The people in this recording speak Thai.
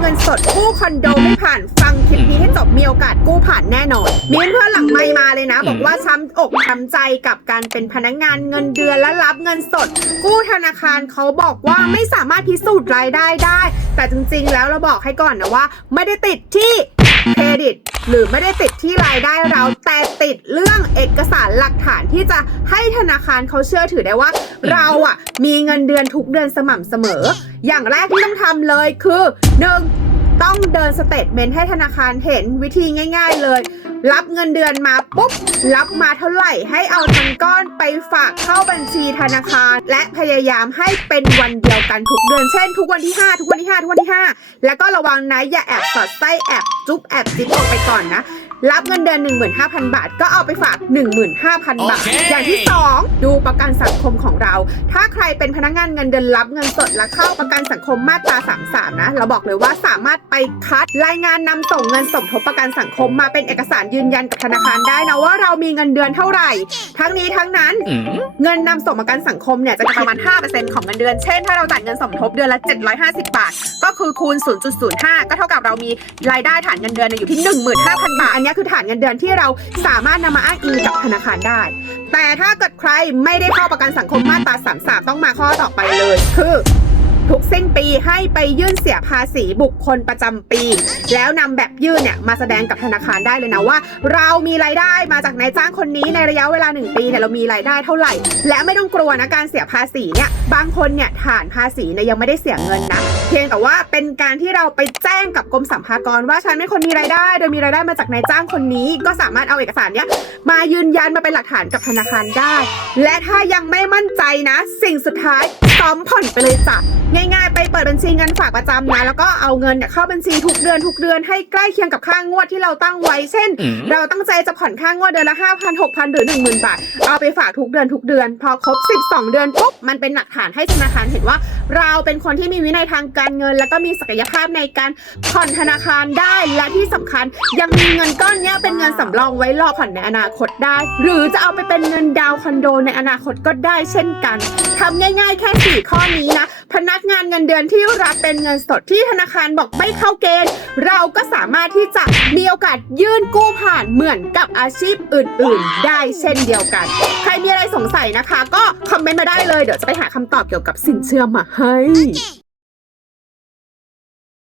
เงินสดกู้คอนโดไม่ผ่านฟังคลิปนี้ให้จบมีโอกาสกู้ผ่านแน่นอนมีเพื่อนหลังไม่มาเลยนะ บอกว่าช้ำอกช้ำใจกับการเป็นพนักงานเงินเดือนและรับเงินสด กู้ธนาคารเขาบอกว่าไม่สามารถพิสูจน์รายได้ได้ แต่จริงๆ แล้วเราบอกให้ก่อนนะว่า ไม่ได้ติดที่ เครดิต หรือไม่ได้ติดที่รายได้เราแต่ติดเรื่องเอกสารหลักฐานที่จะให้ธนาคารเขาเชื่อถือได้ว่า เราอะมีเงินเดือนทุกเดือนสม่ำเสมอ อย่างแรกที่ต้องทำเลยคือหนึ่ง ต้องเดินสเตทเมนต์ให้ธนาคารเห็นวิธีง่าย ๆ เลย รับเงินเดือนมาปุ๊บ รับมาเท่าไหร่ให้เอาทั้งก้อนไปฝากเข้าบัญชีธนาคาร และพยายามให้เป็นวันเดียวกันทุกเดือนเช่น ทุกวันที่ 5 ทุกวันที่ 5 ทุกวันที่ 5 แล้วก็ระวังนะอย่าแอบสอดไส้แอบจุ๊บแอบซิปออกไปก่อนนะ รับเงินเดือน 15,000 บาท ก็เอาไปฝาก 15,000 บาทโอเคอย่างที่ 2 ดูประกันสังคมของเรา ถ้าใครเป็นพนักงานเงินเดือนรับเงินสดและเข้าประกันสังคมมาตรา 33 นะ เราบอกเลยว่าสามารถไปคัดรายงานนำส่งเงินสมทบประกันสังคมมาเป็นเอกสารยืนยันกับธนาคารได้นะว่าเรามีเงินเดือนเท่าไหร่ ทั้งนี้ทั้งนั้นอืมเงินนำส่งประกันสังคมเนี่ยจะประมาณ 5%ของเงินเดือน เช่น ถ้าเราจ่ายเงินสมทบเดือนละ 750 บาท ก็คือคูณ 0.05 ก็เท่ากับเรามีรายได้ฐานเงินเดือนเนี่ยอยู่ที่ 15,000 บาทอันี้คือฐานเงินเดือนที่เราสามารถนำมาอ้างอิงกับธนาคารได้ แต่ถ้าเกิดใครไม่ได้เข้าประกันสังคมมาตราสามสามต้องมาข้อต่อไปเลย คือ สิ้นปีให้ไปยื่นเสียภาษีบุคคลประจำปี แล้วนำแบบยื่นเนี่ยมาแสดงกับธนาคารได้เลยนะว่า เรามีรายได้มาจากนายจ้างคนนี้ในระยะเวลา 1 ปีเนี่ยเรามีรายได้เท่าไหร่ และไม่ต้องกลัวนะการเสียภาษีเนี่ยบางคนเนี่ยฐานภาษีเนี่ยยังไม่ได้เสียเงินนะเพียงแต่ว่าเป็นการที่เราไปแจ้งกับกรมสรรพากรว่าฉันเป็นคนมีรายได้ โดยมีรายได้มาจากนายจ้างคนนี้ ก็สามารถเอาเอกสารเนี่ยมายืนยันมาเป็นหลักฐานกับธนาคารได้ และถ้ายังไม่มั่นใจนะ สิ่งสุดท้าย ซ้อมผ่อนไปเลยจ้ะง่ายๆ ไปเปิดบัญชีเงินฝากประจำนะแล้วก็เอาเงินเนี่ยเข้าบัญชีทุกเดือนทุกเดือนให้ใกล้เคียงกับค่างวดที่เราตั้งไว้เช่นอืมเราตั้งใจจะผ่อนค่างวดเดือนละ5,000 6,000หรือ10,000บาทเอาไปฝากทุกเดือนทุกเดือน พอครบ 12 เดือนปุ๊บมันเป็นหลักฐานให้ธนาคารเห็นว่า เราเป็นคนที่มีวินัยทางการเงิน แล้วก็มีศักยภาพในการผ่อนธนาคารได้และที่สำคัญ ยังมีเงินก้อนนี้เป็นเงินสำรองไว้รอผ่อนในอนาคตได้ หรือจะเอาไปเป็นเงินดาวคอนโดในอนาคตก็ได้เช่นกันทำง่าย ๆ แค่ 4 ข้อนี้นะ พนักงานเงินเดือนที่รับเป็นเงินสดที่ธนาคารบอกไม่เข้าเกณฑ์ เราก็สามารถที่จะมีโอกาสยื่นกู้ผ่านเหมือนกับอาชีพอื่น ๆ ได้เช่นเดียวกัน ใครมีอะไรสงสัยนะคะ ก็คอมเมนต์มาได้เลยเดี๋ยวจะไปหาคำตอบเกี่ยวกับสินเชื่อมาให้